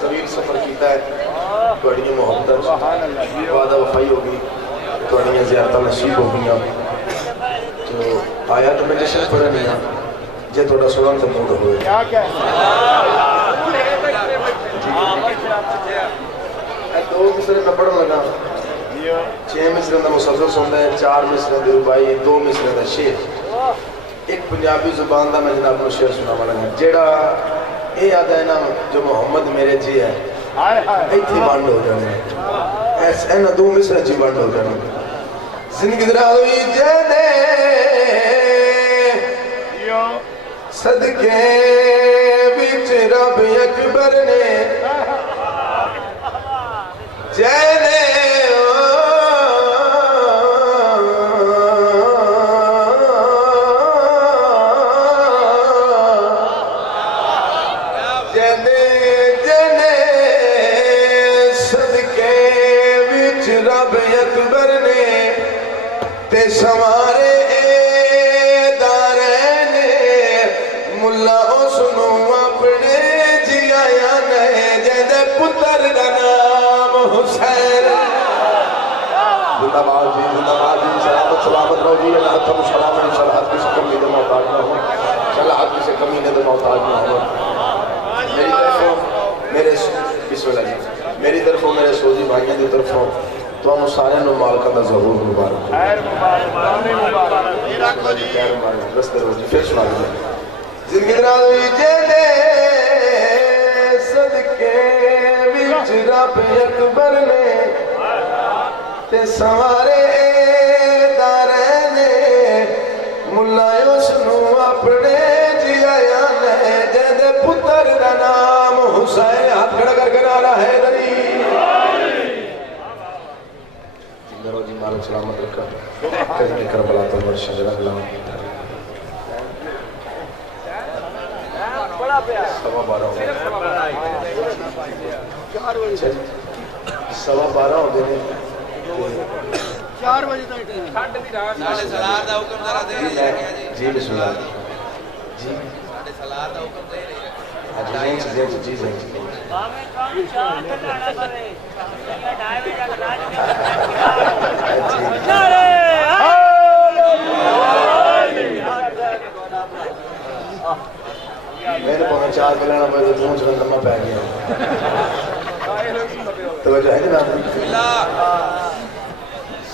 طویل سفر کیتا ہے توڑیاں محبت وعدہ وفائی ہوگی توڑیاں زیارتہ نصیب ہوگی تو آیا تو میں جشن پڑھے میں جے توڑا سنان تو موڑ ہوئے دو مصرے میں پڑھن لگا 6 مصرے دا مسلسل سنتا ہے 4 مصرے دے ربائی 2 مصرے دا شیر ایک پنجابی زبان دا میں جناب نے شیر سنا والا ہے جیڑا اے یاد ہے نا جو محمد میرے جی ہے ایتھی بانڈ ہو جانے ایسے نا 2 مصرے جی بانڈ ہو جانے زندگی دراوی جانے صدقے بیچ رب اکبر نے جانے سوارے دارین ملا اسنو اپنے جی آیا نئے جیدے پتر دا نام حسین زندہ باد جی سلامت سلامت رو جی اللہ تم سلام انشاءاللہ حد کسی کمی دے محتاج نہ ہوں انشاءاللہ حد کسی کمی دے محتاج نہ ہوں میری طرف میرے بسم اللہ جی میری طرف میرے سوزی بھائیوں دی طرف تو ہم سارے نو مالکہ دا ضرور مبارک خیر مبارک رستے رو جی پھر سنا دیں زندگی دراوی جیدے صدقے وچ رب اکبر نے تے سوارے دارے ملا اسنو اپنے جی آیا نے جیدے پتر دا نام حسین ہاتھ کھڑا کر کے نعرہ حیدری جی مالک سلامت رکھا کہیں کربلا تنور شجرہ اللہ سوا 12 ہو گئے 4 بجے تک ساڑھے سلار دا حکم ذرا دے جی بسم اللہ جی ساڑھے سلار دا حکم دے جی میرے پونے 4 بلانا پہ دون چلن لمحہ پہ گیا توجہ ہے جناب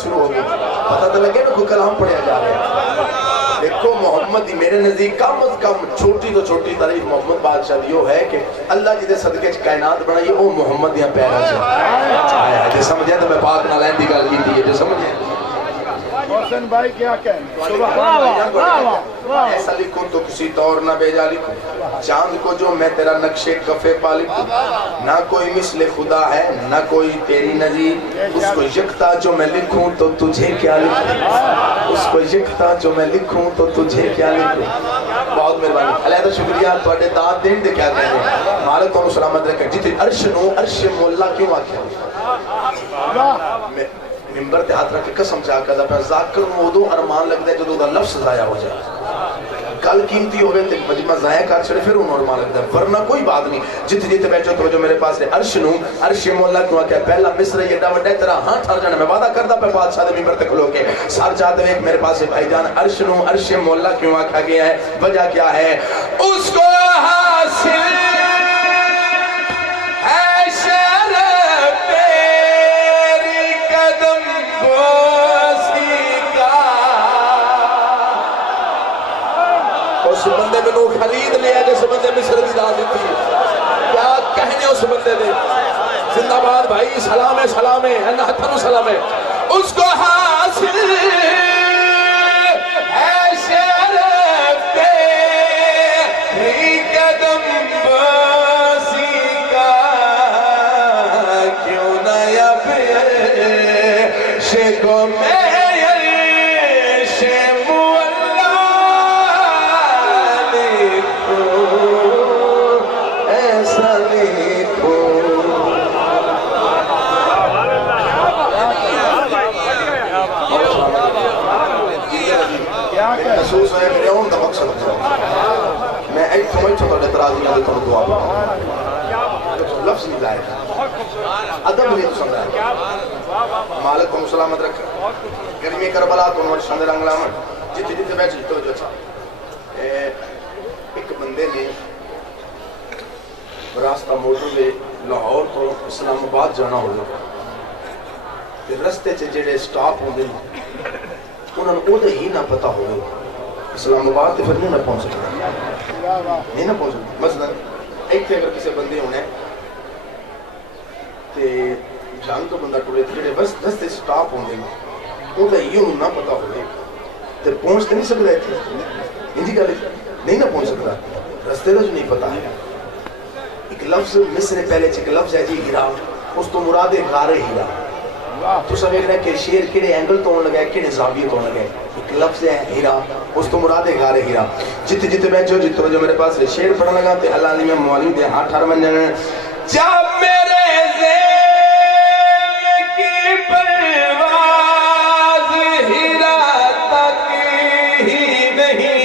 بات شروع ہو گئی پتہ تو لگے نا کوئی کلام پڑھیا جا رہا ہے دیکھو محمد ہی میرے نزدیک کم از کم چھوٹی تو چھوٹی تعریف محمد بادشاہ دیو ہے کہ اللہ جی دے صدقے کائنات بنائی او محمد دیاں پیرا چاہیا ہے جے سمجھے تو میں پاک نالین دی گل کی تھی جے سمجھے محسن بھائی کیا کہیں ایسا لکھوں تو کسی طور نہ بیجا لکھوں چاند کو جو میں تیرا نقشے کفے پا لکھوں نہ کوئی مثل خدا ہے نہ کوئی تیری نظیر اس کو یکتا جو میں لکھوں تو تجھے کیا لکھوں اس کو یکتا جو میں لکھوں تو تجھے کیا لکھوں بہت مہربانی علیحدہ شکریہ تواڈے داد دین دے کیا کہنے ہیں مالک تو سلامت رکھے جتنے عرش نو عرش مولا کیوں آکھیا ممبر تے ہاتھ رکھ کے قسم چاہ کر اپنا ذاکر مودو ارمان لگ دے جو دا لفظ ضائع ہو جائے کل قیمتی ہوئے تے مجمع ضائع کر چھڑے پھر انہوں ارمان لگ دے ورنہ کوئی بات نہیں جتنے بیچو تو جو میرے پاس ہے عرش نو عرش مولا کیوں آکے پہلا مصر یہ ڈاوٹ ہے تیرا ہاں ٹھار جانا میں وعدہ کردہ پہ بادشاہ دے ممبر تے کھلو کے سار چاہتے ہوئے ایک میرے پاس ہے بھائی جان عرش نو عرش مولا کیوں آکھا گیا ہے وجہ کیا ہے اس کو حاصل اس بندے میں نو خرید لیا جس بندے مصر دی داد دیتی کیا کہنے اس بندے دے زندہ باد بھائی سلام ہے سلام ہے ہتھنو سلام ہے اس کو حاصل ہے شرف تیری قدم باسی کا کیوں نہ اب عرش کو میں محسوس ہے میرے اون دا مقصد ہے میں ایک سمجھ چھوٹا اعتراض نہ دیتا ہوں دعا لفظ نہیں لائے ادب نہیں تو سمجھا ہے مالک کو سلامت رکھا گرمی کربلا تو انہوں نے شاندر انگلامت جتے جتے بیٹھ جتے ہو جو اچھا ایک بندے نے راستہ موٹر میں لاہور تو اسلام آباد جانا ہوگا رستے چے جڑے سٹاپ ہوں دے انہوں نے اوہ ہی نہ پتا ہوئے اسلام آباد تے پھر نہیں نہ پہنچ سکتا نہیں نہ پہنچ سکتا مثلا ایک تھے اگر کسی بندے ہونے تے جان تو بندہ ٹوڑے تھے بس دستے سٹاپ ہوں دے اوہ ہی انہوں نہ پتا ہوئے تے پہنچتے نہیں سکتا ہے انجی کہا نہیں نہ پہنچ سکتا رستے دا جو نہیں پتا ہے ایک لفظ مصر پہلے ایک لفظ ہے جی ہیرا اس تو مراد غار ہیرا تو سب ایک رہے کہ شیر کڑے اینگل تو لگے کڑے زاویے تو لگے ایک لفظ ہے ہیرا اس تو مراد ہے غار ہیرا جتے جتے بیچو جتے جو میرے پاس شیر پڑھا لگا تے اللہ علی میں مولی دے ہاں ٹھار من جانے جب میرے زین کی پرواز ہیرا تک ہی نہیں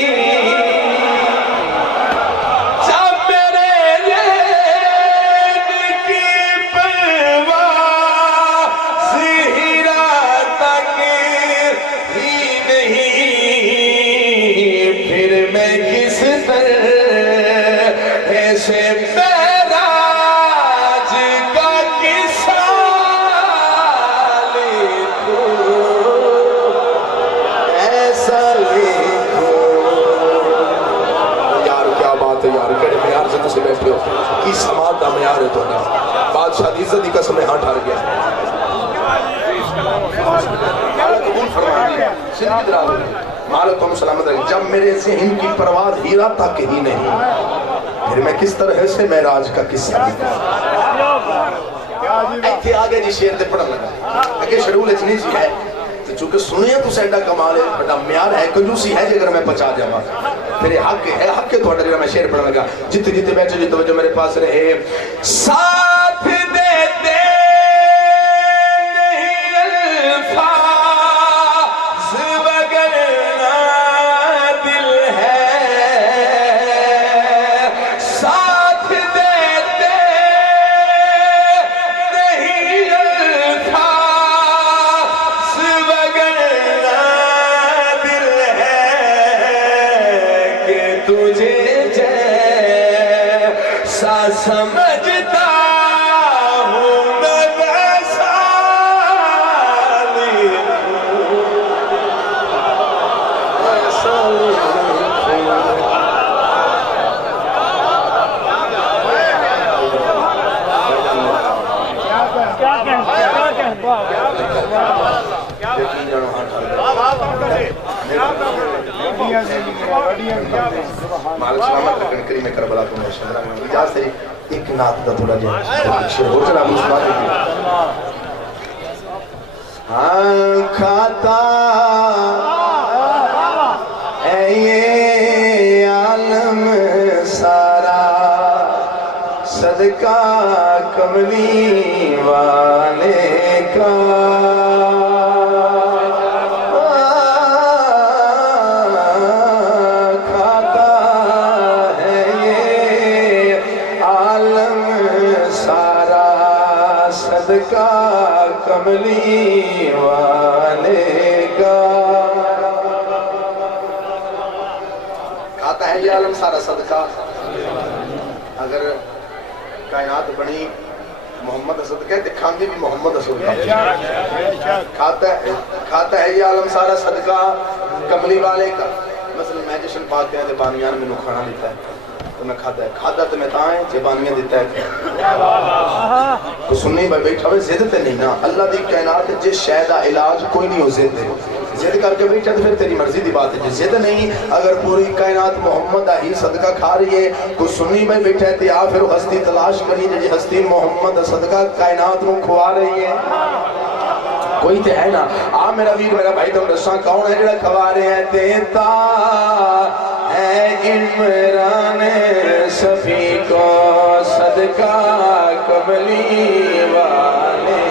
کی سماعت دا معیار ہے تو بادشاہ دی عزت دی قسم ہاں ٹھار گیا مالا قبول فرمائے سن کی دراب مالا تم سلامت رہے جب میرے ذہن کی پرواز ہیرا تک ہی نہیں پھر میں کس طرح سے معراج کا قصہ ایتھے آگے جی شیر تے پڑھا لگا اگے شیڈول اتنی سی ہے چونکہ سنیا تو سینڈا کمال ہے بڑا معیار ہے کنجوسی ہے جے اگر میں پچا جاواں پھر حق ہے تو ہٹا میں شعر پڑھنے لگا جتے جتے بیٹھے جتے وجہ میرے پاس رہے ساتھ دیتے نہیں الفاظ وگرنا دل ہے ساتھ دیتے نہیں الفاظ وگرنا دل ہے کہ تجھے جیسا سمجھتا ہوں میں ویسا لکھوں مالک سلامت رکھنے کریم کربلا کو مرشد رحمہ اجازت تیری ایک نعت دا تھوڑا جائے شیر ہو چلا مجھ بات دیکھیں کھاتا ہے یہ عالم سارا صدقہ کملی والے کا کھاتا ہے یہ عالم سارا صدقہ کملی والے کا کھاتا ہے یہ عالم سارا صدقہ اگر کائنات بنی محمد صدقہ تے کھاندی بھی محمد صدقہ کھاتا ہے یہ عالم سارا صدقہ کملی والے کا مثلا میں جشن پاتے ہیں تے بانیان میں نو کھانا لیتا ہے تو میں کھاتا ہے کھاتا تو میں تائیں جے بانیاں دیتا ہے تو سننی بھائی بیٹھا ہوئے زد تے نہیں نا اللہ دی کائنات جس شے دا علاج کوئی نہیں ہو زد ہے زد کر کے بیٹھا تو پھر تیری مرضی دی بات ہے جی زد نہیں اگر پوری کائنات محمد ہی صدقہ کھا رہی ہے تو سنی بھائی بیٹھا ہے تو یا پھر ہستی تلاش کری جی ہستی محمد صدقہ کائنات نو کھوا رہی ہے کوئی تے ہے نا میرا ویر میرا بھائی تم رساں کون ہے جڑا کھوا رہے ہیں دیتا ہے عمران سبھی کو صدقہ کملی والے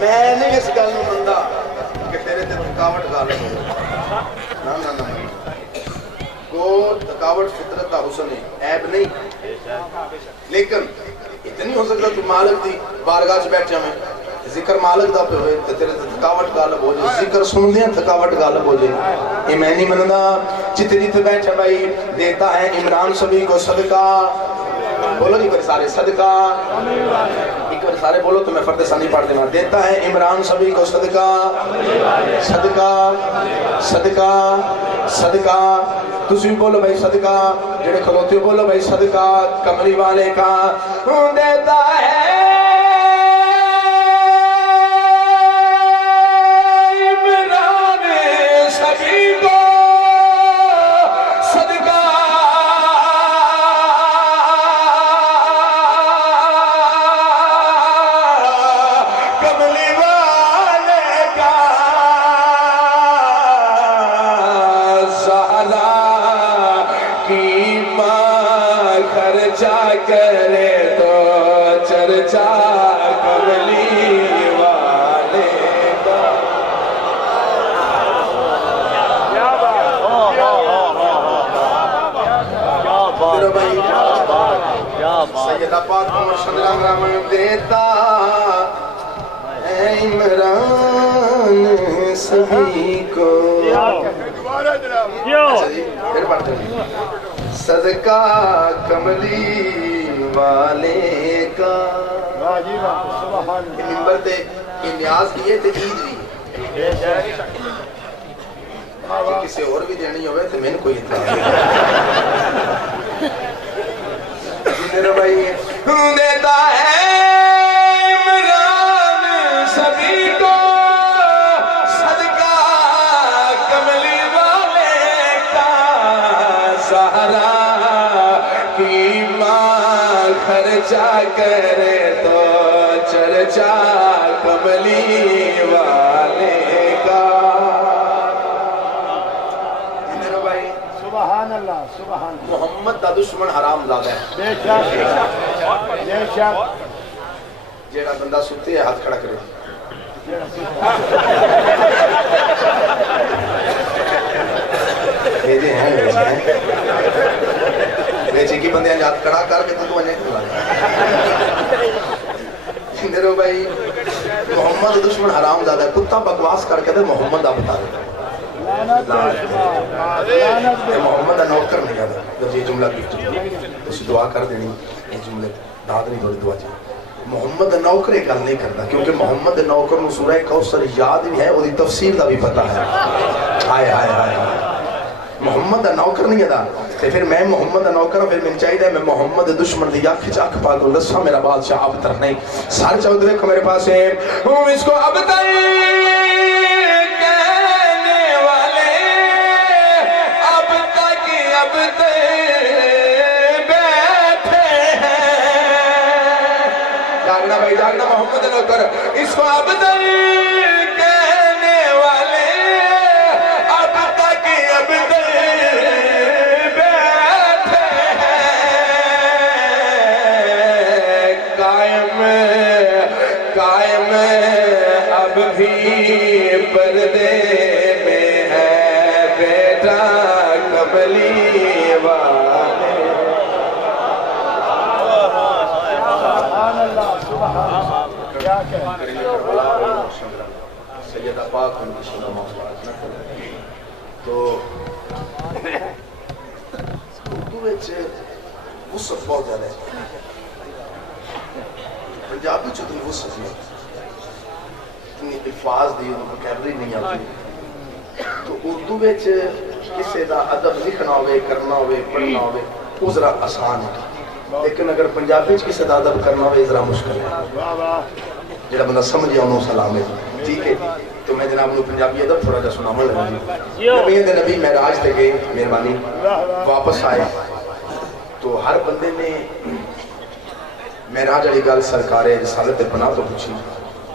میں نے اس گل نو مندا کہ تیرے تے تھکاوٹ غالب ہو نا نا نا کو تھکاوٹ فطرت دا حسن ہے عیب نہیں لیکن اتنی ہو سکتا تو مالک دی بارگاہ چ بیٹھ جاویں ذکر مالک دا پہ ہوئے تے تیرے تے تھکاوٹ غالب ہو جائے ذکر سن دیاں تھکاوٹ غالب ہو جائے یہ میں نہیں مندا جتنی تے بیٹھا بھائی دیتا ہے عمران سبھی کو صدقہ بولو نہیں پر سارے صدقہ ایک بار سارے بولو تو میں فرد ثانی پڑھ دینا دیتا ہے عمران سبھی کو صدقہ صدقہ صدقہ صدقہ تسی بولو بھائی صدقہ جڑے کھلوتے ہو بولو بھائی صدقہ کملی والے کا دیتا ہے عمران سبھی کو صدقہ کملی والے کا زہرا کی ماں خرچہ کرے تو چرچا کملی والے کا سیدہ پاک مرشد رحمہ دیتا ہے عمران سبھی کو پھر پڑھتے ہیں صدقہ کملی والے کا ممبر تے نیاز کیے تے عید بھی کسی اور بھی دینی ہوئے تو میں نے کوئی اطلاع میرے بھائی دیتا ہے عمران سبھی کو صدقہ کملی والے کا زہرا کی ماں خرچہ کرے تو چرچا کملی والے کا سبحان اللہ سبحان اللہ محمد دا دشمن حرام زادہ ہے بے شک بے شک جیڑا بندہ سوتے ہے ہاتھ کھڑا کرے بھیجے ہیں بیچے کی بندے ہاتھ کھڑا کر کے تو انہیں کھلا میرے بھائی محمد دشمن حرام زادہ ہے کتا بکواس کر کے دے محمد آپ بتا دیتا محمد نوکر نہیں جاتا جب یہ جملہ کی اسی دعا کر دینی یہ جملے داد نہیں بڑی دعا چاہیے محمد نوکر ایک گل نہیں کرتا کیونکہ محمد نوکر نو سورہ کوثر یاد بھی ہے اور تفسیر دا بھی پتا ہے ہائے ہائے ہائے محمد دا نوکر نہیں ادا تے پھر میں محمد دا نوکر پھر میں چاہیے میں محمد دشمن دی آنکھ چاک پا دوں دسا میرا بادشاہ اب تر نہیں سارے چاہو دیکھو میرے پاس ہے اس کو اب تر کہنے والے اب تک بیٹھے ہیں جاگنا بھائی جاگنا محمد دا نوکر اس کو اب تک پردے میں ہے بیٹا کملی والے سیدہ پاک ان کی شنہ موسوعات تو اردو ویچے وصف بہت زیادہ ہے پنجابی چھوٹی وصف نہیں اتنی الفاظ دی وکیبلری نہیں آتی تو اردو وچ کسی دا ادب لکھنا ہوئے کرنا ہوئے پڑھنا ہوئے وہ ذرا آسان ہے لیکن اگر پنجابی وچ کسی دا ادب کرنا ہوئے ذرا مشکل ہے جڑا بندہ سمجھے انہوں سلام ہے ٹھیک ہے تو میں جناب نے پنجابی ادب تھوڑا جا سناؤں لگا نبی دے نبی معراج تے گئے مہربانی واپس آئے تو ہر بندے نے معراج والی گل سرکار رسالت پناہ تو پوچھی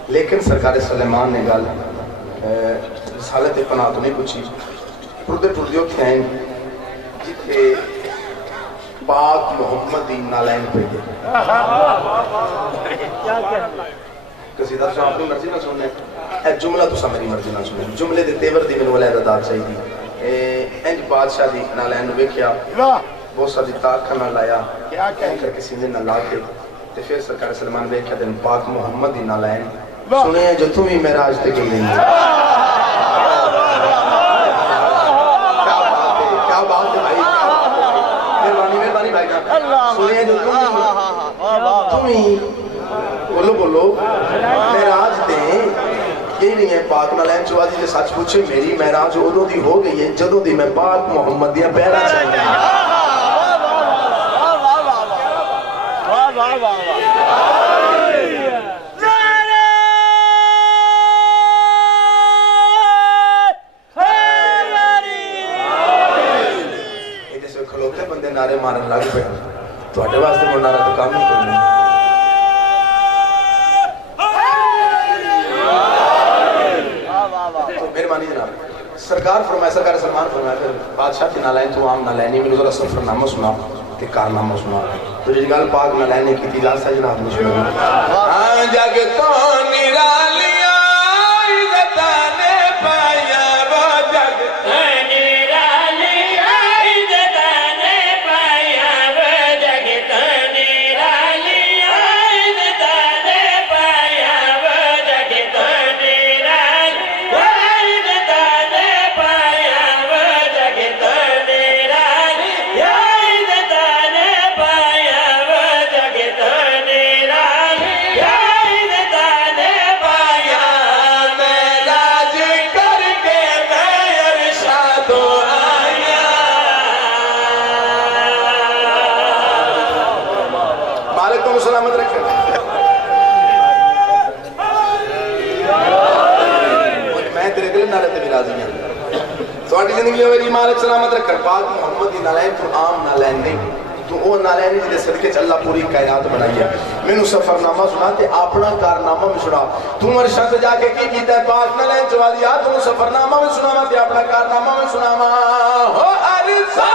لیکن سرکار سلیمان نے گل رسالت پناہ تو نہیں پوچھی پردے پردیوں کے ہیں جتنے پاک محمد دی نالین پہ گئے قصیدہ تو اپنی مرضی نہ سننے اے جملہ تو سا میری مرضی نہ سننے جملے دے تیور دی میں والے عددار چاہیے انج بادشاہ دی نالین نوے کیا بہت سا دی تاکہ نہ لایا کر کسی نے نہ لا کے تے پھر سرکار سلمان بے کیا دن پاک محمد دی نالین سنے جو تم ہی معراج تے گئی نہیں کیا بات ہے بھائی مہربانی بھائی سنے جو تم ہی بولو بولو معراج تے یہ نہیں ہے پاک نالین چوادی جو سچ پوچھے میری معراج ادو دی ہو گئی ہے جدو دی میں پاک محمد دیا پیرا چاہیے نعرے مارن لگ پہ تو اٹھے واسطے میں نعرہ تو کام نہیں کرنے تو مہربانی جناب سرکار فرمائے سرکار سلمان فرمائے پھر بادشاہ کی نالین تو عام نالینی میں ذرا سفرنامہ سنا تے کارنامہ سنا تو جس گل پاک نالینی کی تیجان سا جناب نے سنا جگ تو نرالیاں عزتانے پایا وہ جگ سلامت رکھے میں تیرے دل نالے تے بھی راضی ہیں تو آٹی زندگی میں میری مالک سلامت رکھے پاک محمد دی نالین تو عام نالین نہیں تو وہ نالین جدے صدقے چ اللہ پوری کائنات بنائی ہے میں نو سفرنامہ سنا تے اپنا کارنامہ میں سنا تم عرشاں تے جا کے کی کیتا ہے پاک نالین چوالی آ تم سفرنامہ میں سنا تے اپنا کارنامہ میں سنا ہو عرصہ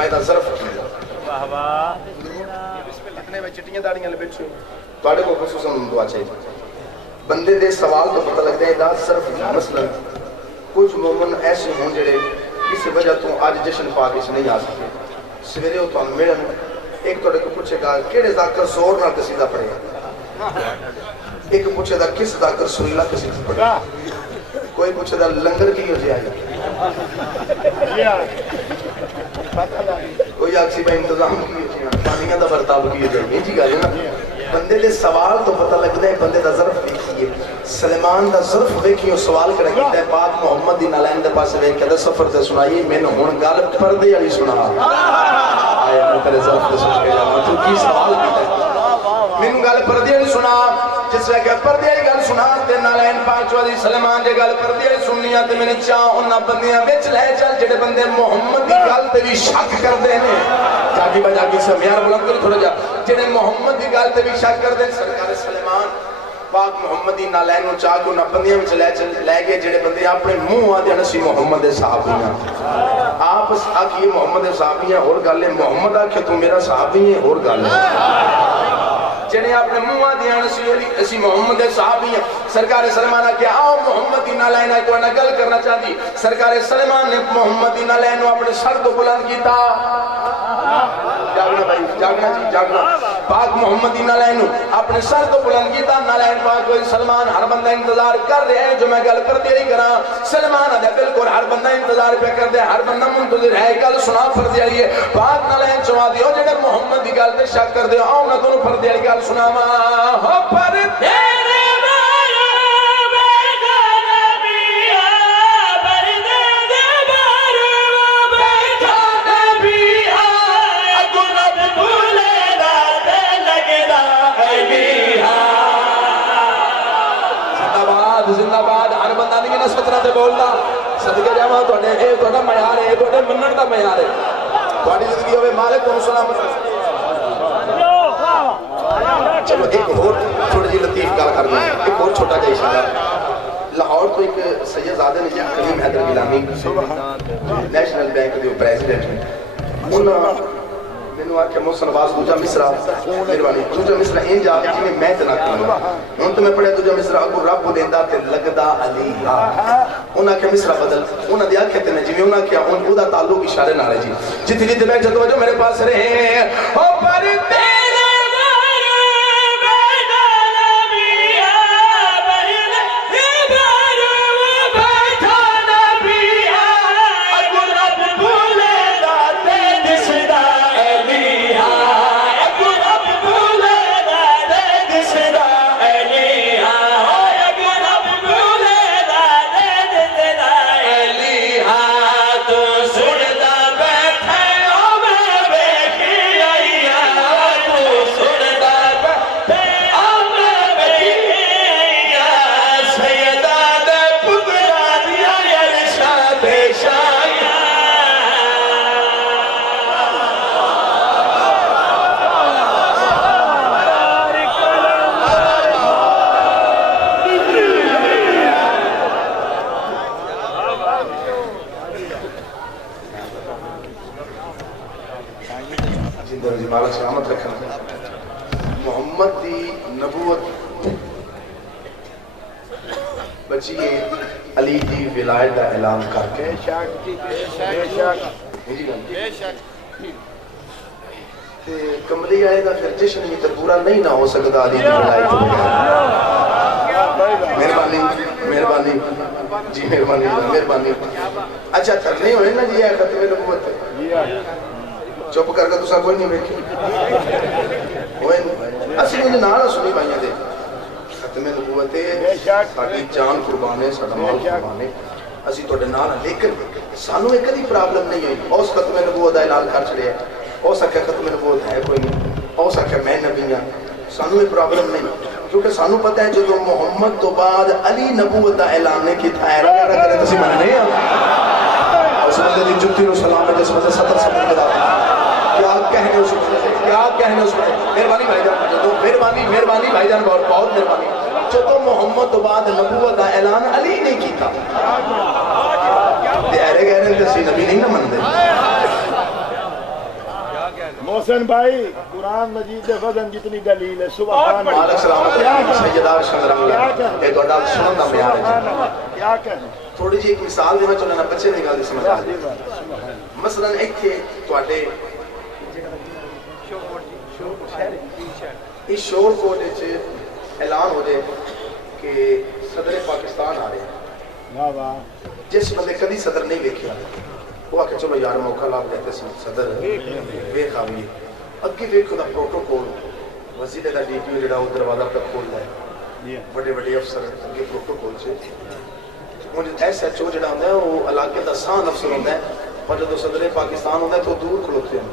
میں دا ظرف واہ واہ جتنے میں چٹیاں داڑیاں بیٹھے تواڈے کو خصوصاً دعا چاہیے بندے دے سوال تو پتہ لگدا ہے دا ظرف مثلا کچھ مومن ایسے ہوں جڑے کسی وجہ تو آج جشن پاک اس نہیں آ سکے سویرے وہ تو ملن ایک توڑے کو پوچھے گا کیڑے ذاکر زور نہ قصیدہ پڑھے ایک پوچھے گا کس ذاکر سریلا قصیدہ پڑھے کوئی پوچھے گا لنگر کی ہو جائے کوئی آکسی بھائی انتظام کی ہو جائے پانیاں دا برتاب کی ہو جائے جی گا نا بندے دے سوال تو پتہ لگتا ہے بندے دا ظرف دیکھئے سلیمان دا ظرف دیکھئے سوال کرے گی ہے پاک محمد دی نالین دے پاس دیکھ کے سفر تے سنائیے میں نے ہون گال پردے علی سنا آیا میں تیرے ظرف دے سوچ کے جانا تو کی سوال کیتا ہے میں نے گال پردے علی سنا جس لئے کہ پردے علی گال سنا تے نالین پاک چوہ دی سلیمان جے گال پردے علی سنیا تے میں نے چاہ انہا بندیاں بیچ لے چل جڑے بندے محمد دی گال تے بھی شک کر دینے جاگی با جاگی سے میار بلند کر تھوڑا جا جنہیں محمد دی گال تے بھی شک کر دیں سرکار سلیمان پاک محمدی نالین و چاہ کو نپندیاں میں لے گئے جڑے بندے اپنے منہ آدھے نسی محمد صحابی ہیں آپ آکھئے محمد صحابی ہیں اور گالے محمد آکھے تو میرا صحابی ہیں اور گالے جنہیں اپنے منہ آدھے نسی محمد صحابی ہیں سرکار سلیمان آکھے آؤ محمدی نالین آئے تو انہا گل کرنا چاہتی سرکار سلیمان نے محمدی نالین اپنے سر کو بلند کیتا جاگنا بھائی جاگنا جی جاگنا پاک محمدی نالین اپنے سر کو بلند کیتا نالین پاک کوئی سلمان ہر بندہ انتظار کر رہے ہیں جو میں گل کر دے رہی کرا سلمان آدھے بالکل ہر بندہ انتظار پہ کر دے ہر بندہ منتظر ہے گل سنا پھر دے رہی ہے پاک نالین چوا دیو جنہیں محمد دی گل تے شک کر دیو آؤ نہ دونوں پھر دے رہی گل سنا ہو پر تیرے زندہ باد ہر بندہ نہیں نا سترہ تے بولنا صدقہ جاوہ تو اڈے معیار ہے تو اڈے منٹ دا معیار ہے تو اڈی زندگی ہوئے مالک کو سلام چلو ایک اور چھوٹا جی لطیف گال کر دیں ایک اور چھوٹا جا اشارہ لاہور تو ایک سید زادہ نے کلیم حیدر غلامی نیشنل بینک دیو پریزیڈنٹ ہیں انہاں میں نے آکھا محسن عباس دوجہ مصرہ میروانی دوجہ مصرہ این جا جی میں تنا کروں ان تو میں پڑھے دوجہ مصرہ اگر رب دیندہ تے لگدہ علی انہاں کے مصرہ بدل انہاں دیا کہتے ہیں جی میں انہاں کیا ان دا تعلق اشارے نہ رہے جی جتنی دل میں جدو جو میرے پاس رہے ہیں او پر تیرے محمد دی نبوت بچیے علی دی ولایت دا اعلان کر کے بے شک کملی آئے گا پھر جشن بھی تو پورا نہیں نہ ہو سکتا علی دی ولایت مہربانی مہربانی جی مہربانی مہربانی اچھا کرنے ہوئے نا جی ہے ختم نبوت چپ کر کے تو سب کوئی نہیں بیٹھی اسی مجھے نارا سنی بھائیاں دے ختم نبوت ساڑھی جان قربانے ساڑھا مال قربانے اسی تو نارا لیکن سانو ایک کدی پرابلم نہیں ہوئی اوس ختم نبوت دا اعلان کر چھڑے او سکھے ختم نبوت ہے کوئی نہیں او سکھے میں نبی ہاں سانو ایک پرابلم نہیں کیونکہ سانو پتہ ہے جو محمد تو بعد علی نبوت دا اعلان نے کی تھا ہے رہا کرے تسی منہ نہیں ہاں اس بندے دی جتی رو سلام ہے جس بندے 70 سبت کے داتا کیا کہنے اس میں کیا کہنے اس میں مہربانی بھائی جان جو مہربانی بھائی جان بہت مہربانی جو تو محمد تو بعد نبوت دا اعلان علی نے کی تھا دیارے کہنے تسی نبی نہیں نہ من دے محسن بھائی قرآن مجید دے وزن جتنی دلیل ہے سبحان اللہ مالک سلامت سیدار شندر اللہ یہ تو اڈال سنن دا معیار ہے کیا کہنا تھوڑی جی ایک مثال دینا چلنا بچے نہیں گل سمجھ آ مثلا ایتھے تواڈے اس شور کوٹ وچ اعلان ہو جائے کہ صدر پاکستان آ رہے ہیں واہ واہ جس بندے کدی صدر نہیں ویکھیا وہ آ کے چلو یار موقع لاگ جاتے سی صدر ویکھ آئیے اگے ویکھو دا پروٹوکول وزیر دا ڈی پی جڑا وہ دروازہ تک کھولدا ہے بڑے بڑے افسر اگے پروٹوکول سے وہ ایس ایچ او جڑا ہوندا ہے وہ علاقے دا سان افسر ہوندا ہے اور جب صدر پاکستان ہوندا ہے تو دور کھلوتے ہیں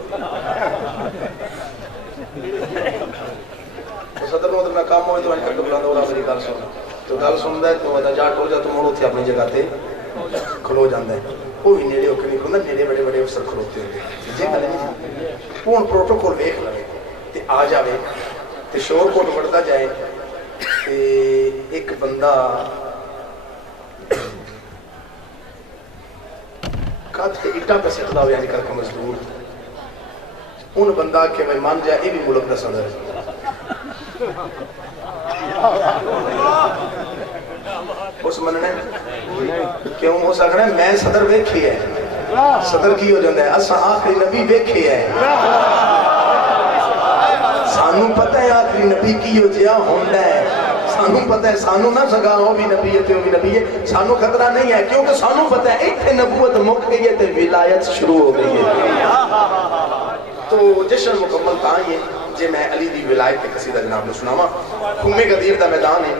صدر نو ادھر کام ہوئے تو ان کا بلاند ہو رہا میری گل سن تو گل سندا ہے تو ادا جا ٹر جا تو مڑ اوتھے اپنی جگہ تے کھلو جاندا ہے وہ بھی نیڑے ہو کے نہیں کھلوندا نیڑے بڑے بڑے افسر کھلوتے ہوندے جی گل نہیں ہن پروٹوکول ویکھ لے تے آ جاوے تے شور کوٹ وڑدا جائے تے ایک بندہ کات تے اٹا پہ سٹدا ہویا نکل کے مزدور ان بندہ کہ میں مان جائے یہ بھی ملک دا صدر ہے اس مننے کیوں ہو سکتا ہے میں صدر ویکھی ہے صدر کی ہو جاندہ ہے اساں آخری نبی ویکھی ہے سانو پتہ ہے آخری نبی کی ہو جیا ہوندہ ہے سانو پتہ ہے سانو نہ سگا ہو بھی نبی ہے تو بھی نبی ہے سانو خطرہ نہیں ہے کیونکہ سانو پتہ ہے ایک نبوت مک گئی ہے تو ولایت شروع ہو گئی ہے تو جشن مکمل تھا یہ جے میں علی دی ولایت کے قصیدہ جناب نے سناما خومے غدیر دا میدان ہے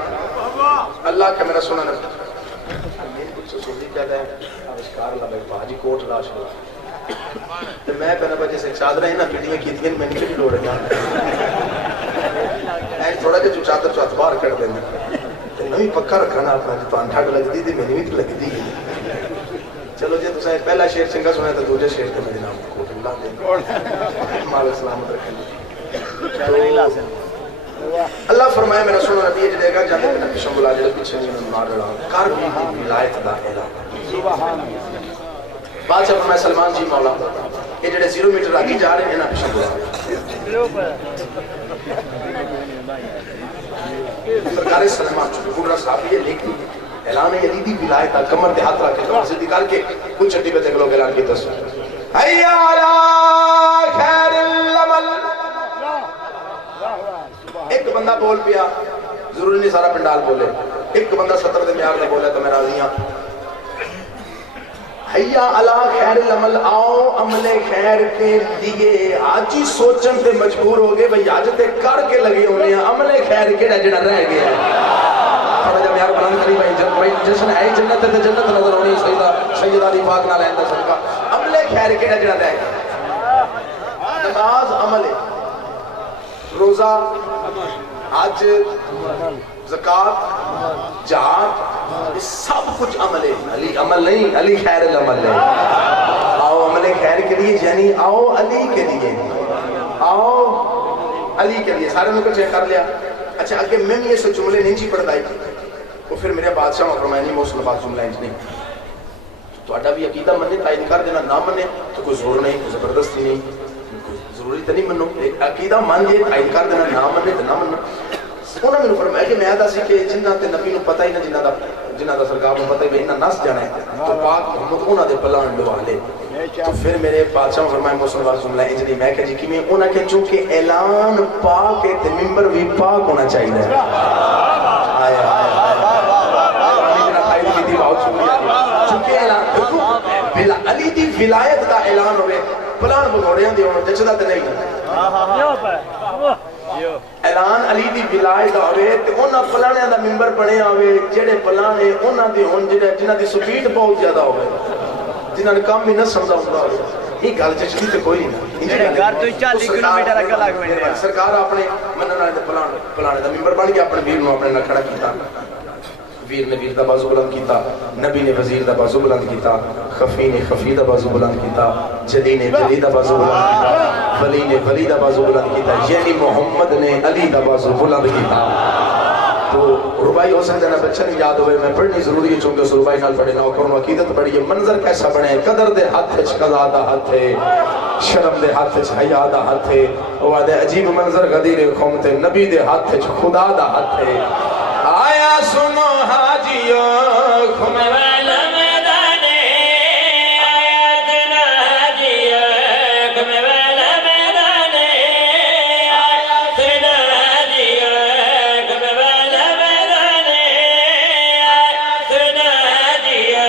اللہ کا میرا سننا میں کچھ سنی کہتا ہے آوشکار اللہ بھائی باجی کوٹ لاش اللہ تو میں پہنا بجے سے چادر ہے نا پیٹی میں کیتی ہیں میں نہیں لوڑ رہا ہے تھوڑا کہ جو چادر چو اتبار کر دینا نوی پکا رکھنا اپنا جو تو انٹھاڑ لگ دی تھی میں نہیں بھی لگ دی چلو جی تو سائے پہلا شیر سنگا سنا ہے تو دوجہ شیر تو میں جناب کوٹ اللہ دیں مالک سلامت رکھنے اللہ فرمائے میرا سنو نبی جدے گا جانے میں نبی شنگلہ جدے پیچھے نہیں مار رہا کار بھی ولایت دا اعلان بادشاہ فرمائے سلمان جی مولا یہ جدے 0 میٹر آگی جا رہے ہیں نبی شنگلہ سرکار سلمان چھوٹا صاحب یہ لکھ دی اعلان یزید دی ولایت دا کمر دے ہاتھ رکھے تو حضرت کر کے کچھ چھٹی پہ دیکھ لوگ اعلان کی تصویر حیا علی خیر العمل ایک بندہ بول پیا ضروری نہیں سارا پنڈال بولے ایک بندہ 70 دے میار دے بولے تو میں راضی ہاں حیا علی خیر العمل آؤ عمل خیر کے لیے آج ہی سوچن تے مجبور ہو گئے بھئی آج تے کر کے لگے ہونے ہیں عمل خیر کے جڑا رہ گیا ہے تھوڑا جب میار بلند کری بھئی جشن ہے جنت تے جنت نظر ہونی سیدہ علی پاک نہ لہندہ صدقہ عمل خیر کے جڑا رہ گیا نماز عمل ہے روزہ حج زکاة جہاد یہ سب کچھ عمل ہے علی عمل نہیں علی خیر العمل ہے آؤ عمل خیر کے لیے یعنی آؤ علی کے لیے آؤ علی کے لیے سارے نکل چیک کر لیا اچھا اگر میں یہ سے جملے نہیں جی پڑھتا ہے وہ پھر میرے بادشاہ فرمائے نہیں موصل بات جملہ نہیں تو اڈا بھی عقیدہ مننے تائید کر دینا نہ مننے تو کوئی زور نہیں کوئی زبردستی نہیں ضروری تو نہیں منو ایک عقیدہ مان لئے تائید کر دینا نہ مننے تو نہ منو انہوں نے فرمایا کہ میں آدھا سی کہ جنہ تے نبی نو پتہ ہی نہ جنہ دا سرکار نو پتہ ہی بھی انہاں نس جانا ہے تو پاک محمد انہاں دے پلان لوا لے تو پھر میرے بادشاہ فرمائے موسم بار جملہ انجلی میں کہ جی کی میں انہاں کہ چونکہ اعلان پاک ہے تے ممبر بھی پاک ہونا چاہیے آئے آئے آئے چونکہ اعلان علی دی ولایت دا اعلان ہوئے پلان بگوڑے ہیں دی انہوں جچدہ تے نہیں اعلان علی دی ولایت ہوئے تے انہاں پلانے دا ممبر بنے ہوئے جڑے پلانے انہاں دی ہون جنہ دی سپیڈ بہت زیادہ ہوئے جنہاں نے کام بھی نہ سمجھا ہوتا ہوئے یہ گل چچدی تے کوئی نہیں گھر تو 40 کلومیٹر اگے لگ ویندے سرکار اپنے منن والے پلانے دا ممبر بن کے اپنے ویر نو اپنے نال کھڑا کیتا ویر نے ویر دا بازو بلند کیتا نبی نے وزیر دا بازو بلند کیتا خفی نے خفی دا بازو بلند کیتا جلی نے جلی دا بازو بلند کیتا ولی نے ولی دا بازو بلند کیتا یعنی محمد نے علی دا بازو بلند کیتا تو ربائی ہو سکتا ہے نا بچہ نہیں یاد ہوئے میں پڑھنی ضروری ہے چونکہ اس ربائی نال پڑھے نوکروں عقیدت بڑی ہے منظر کیسا بنے قدر دے ہاتھ وچ قضا دا ہاتھ ہے شرم دے ہاتھ وچ حیا دا ہاتھ ہے وہ دے عجیب منظر غدیر قوم تے نبی دے ہاتھ وچ خدا دا ہاتھ ہے آیا سنو حاجیو خم والا میدان آیا دنا حاجیو خم والا میدان آیا دنا حاجیو خم والا میدان آیا دنا حاجیو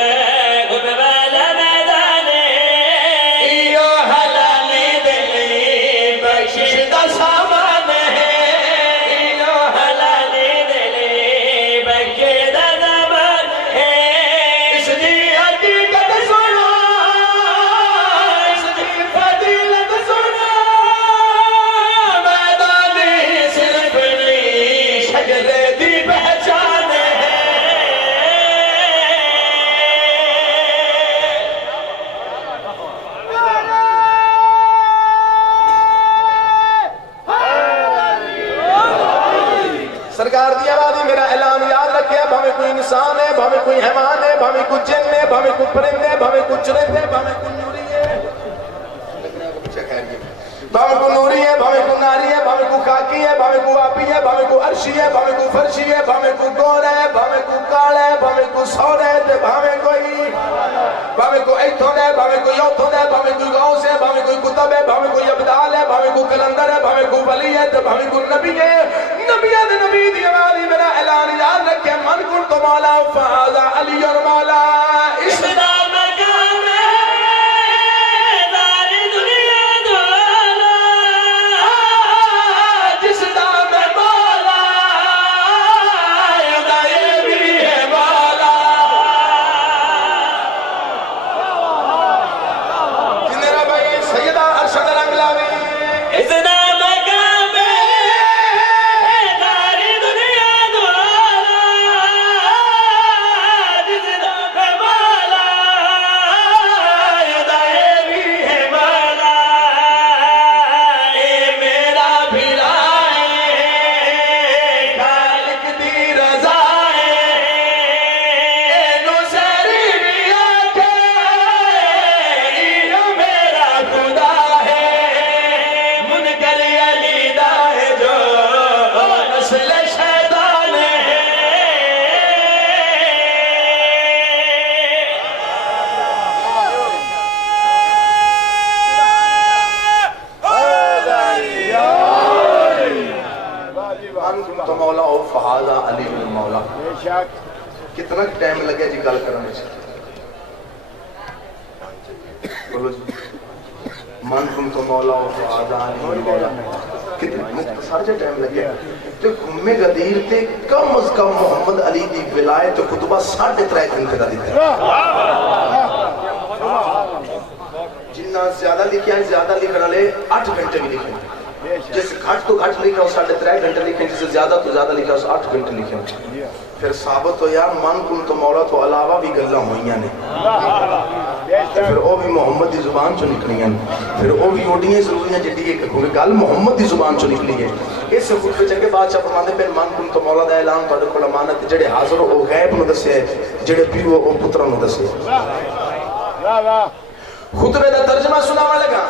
خم والا میدان ایو حلالی دلی بخشش دا سامان ہے ایو حلالی دلی بخشش دا سامان ہے اس دی حقیقت سنو اس دی فضیلت سنو میدانی صرف نہیں شجرے دی پہچان ہے سرکار دی آوازی میرا اعلان یاد رکھے بھاوے کوئی انسان ہے بھاوے کوئی حیوان ہے بھاوے کوئی جن ہے بھاوے کوئی پرندے بھاوے کوئی چرندے بھاوے کوئی نوری ہے بھاوے کوئی نوری ہے بھاوے کوئی ناری ہے بھاوے کوئی خاکی ہے بھاوے کوئی آپی ہے بھاوے کوئی عرشی ہے بھاوے کوئی فرشی ہے بھاوے کوئی گور ہے بھاوے کوئی کال ہے بھاوے کوئی سور ہے بھاوے کوئی ایتھون ہے بھاوے کوئی یوتھون ہے بھاوے کوئی غوث ہے بھاوے کوئی کتب ہے بھاوے کوئی ابدال ہے بھاوے کوئی کلندر ہے بھاوے کوئی ولی ہے بھاوے کوئی نبی ہے نبیہ دے نبی دی آوازی میرا اعلان یاد رکھے من کنت مولا فہذا علی مولا اس نام مقام داری دنیا دولا جس نام مولا یہ بھی ہے مولا میرا بھائی سیدہ ارشد رنگلاوی اس نام مقام داری دنیا دولا جس نام مولا یہ بھی ہے مولا اے میرا بھیڑا ہے خالق دی رضا ہے اے نصیری بھی آکے یہ میرا خدا ہے منکر علی دا ہے جو نسل شیطان ہے من تو مولا او فہذا علی مولا بے شک کتنا ٹائم لگے جی گل کرنے سے بولو جی من تم تو مولا و فہذا علی مولا کتنا مختصر جا ٹائم لگے تو گھومے غدیر تے کم از کم محمد علی دی ولایت خطبہ 3.5 گھنٹے دا دیتا ہے جنہ زیادہ لکھیا ہے زیادہ لکھنا لے 8 گھنٹے بھی لکھیں جس گھٹ تو گھٹ لکھا ہو 3.5 گھنٹے لکھیں جس زیادہ تو زیادہ لکھا ہو 8 گھنٹے لکھیں پھر ثابت ہو یا من کن تو مولا تو علاوہ بھی گلہ ہوئیاں نے پھر او بھی محمد دی زبان چو نکلی ہیں پھر او بھی اوڈیاں ضروریاں جڑی ہے کہ گل محمد دی زبان چو نکلی ہے اس سے خود پہ چنگے بادشاہ فرماندے پھر من کن تو مولا دا اعلان تواڈے کول امانت جڑے حاضر او غیب نو دسے جڑے پیو او پتراں نو دسے خطبے دا ترجمہ سناواں لگا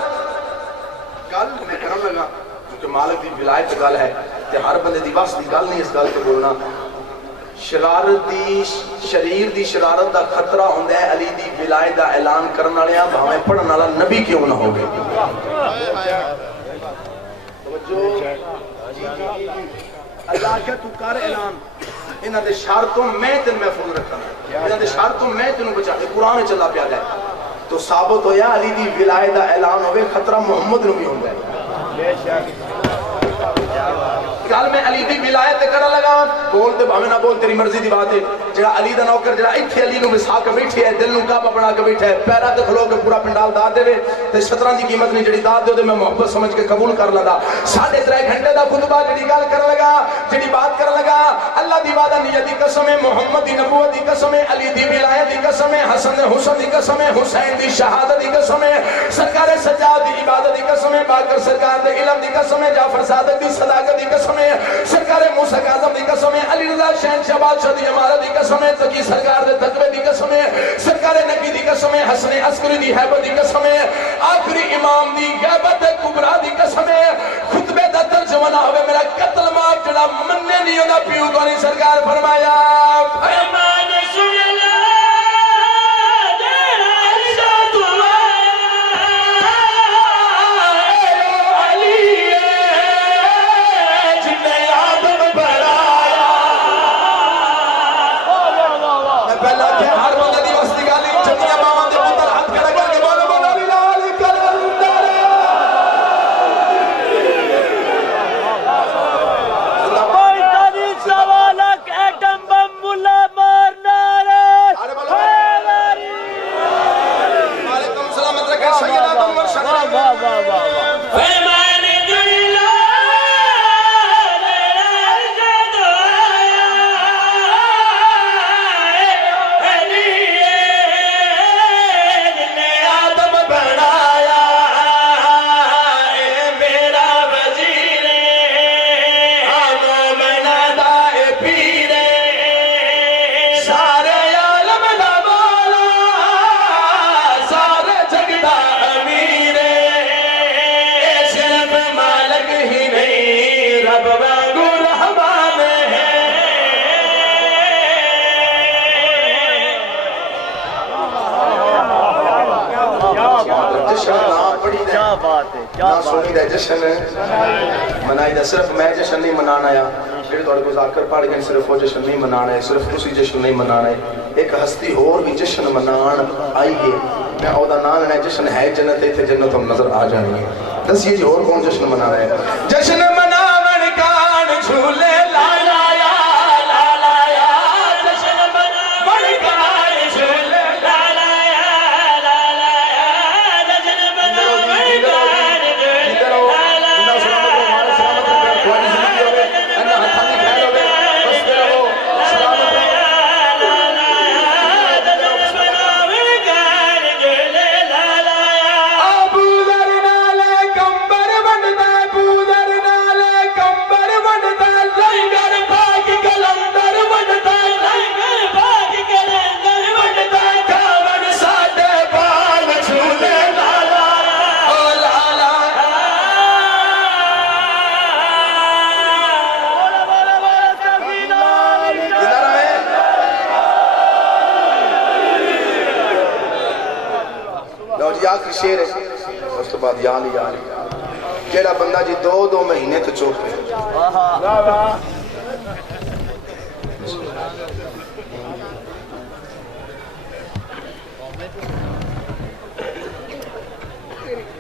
گل میں کرن لگا کیونکہ مالک دی ولایت گل ہے تے ہر بندے دی بس دی گل نہیں اس گل تے بولنا شرارت دی شریر دی شرارت دا خطرہ ہوندا ہے علی دی ولایت دا اعلان کرن والےاں بھاویں پڑھن والا نبی کیوں نہ ہوگے اللہ کے تو کر اعلان انہاں دے شرطوں میں تن محفوظ رکھنا انہاں دے شرطوں میں تینوں بچا دے قرآن چلا پیا ہے تو ثابت ہویا علی دی ولایت دا اعلان ہوئے خطرہ محمد نو بھی ہوندا ہے بے شک گل میں علی دی ولایت کرن لگا بول تے بھاویں نہ بول تیری مرضی دی بات ہے جڑا علی دا نوکر جڑا ایتھے علی نو وسا کے بیٹھے ہے دل نو کعبہ بنا کے بیٹھا ہے پیرا تے کھلو کے پورا پنڈال داد دے تے شطراں دی قیمت نہیں جڑی داد دے تے میں محبت سمجھ کے قبول کر لیندا 3.5 گھنٹے دا خطبہ جڑی گل کرن لگا جڑی بات کرن لگا اللہ دی وعدانیت دی قسم ہے محمد دی نبوت دی قسم ہے علی دی ولایت دی قسم ہے حسن حسین دی قسم ہے حسین دی شہادت دی قسم ہے سرکار سجاد دی عبادت دی قسم ہے باقر سرکار دے علم دی قسم ہے جعفر صادق دی صداقت دی قسم ہے سرکار موسیٰ اعظم دی قسم ہے علی اللہ شہنشاہ بادشاہ دی عمارت دی قسم ہے، تقی سرکار دے تقوی دی قسم ہے، سرکار نبی دی قسم ہے، حسن عسکری دی حیبت دی قسم ہے، آخری امام دی غیبت کبرا دی قسم ہے، خطبے دا ترجمہ نہ ہوئے میرا قتل معاف جڑا مننے نہیں ہونا پیو کونی سرکار فرمایا فرمان سن لا جشن منائی دا صرف میں جشن نہیں منانا یا پھر توڑے کو ذاکر پاڑ گئے صرف وہ جشن نہیں منانا ہے صرف اسی جشن نہیں منانا ہے ایک ہستی اور بھی جشن منان آئی ہے میں عہدہ نان ہے جشن ہے جنت ہے جنت ہم نظر آ جائیں گے دس یہ اور کون جشن منا رہے ہیں جشن مناون کان جھولے لالا یا لالا یا جشن مناون کان جھولے لالا یا لالا یا جشن مناون کان شیر ہے اس تو بعد یاد جیڑا بندہ جی دو مہینے تو چوک پہ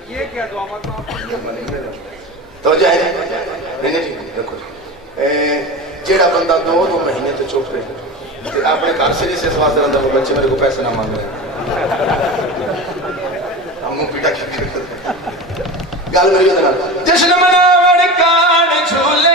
یہ کیا دعا توجہ ہے نہیں جی دیکھو جیڑا بندہ دو مہینے تو چوک پہ اپنے گھر سے جیسے اس واسطے رہتا وہ بچے میرے کو پیسے نہ مانگ رہے گل میری جشن مناون کان جھولے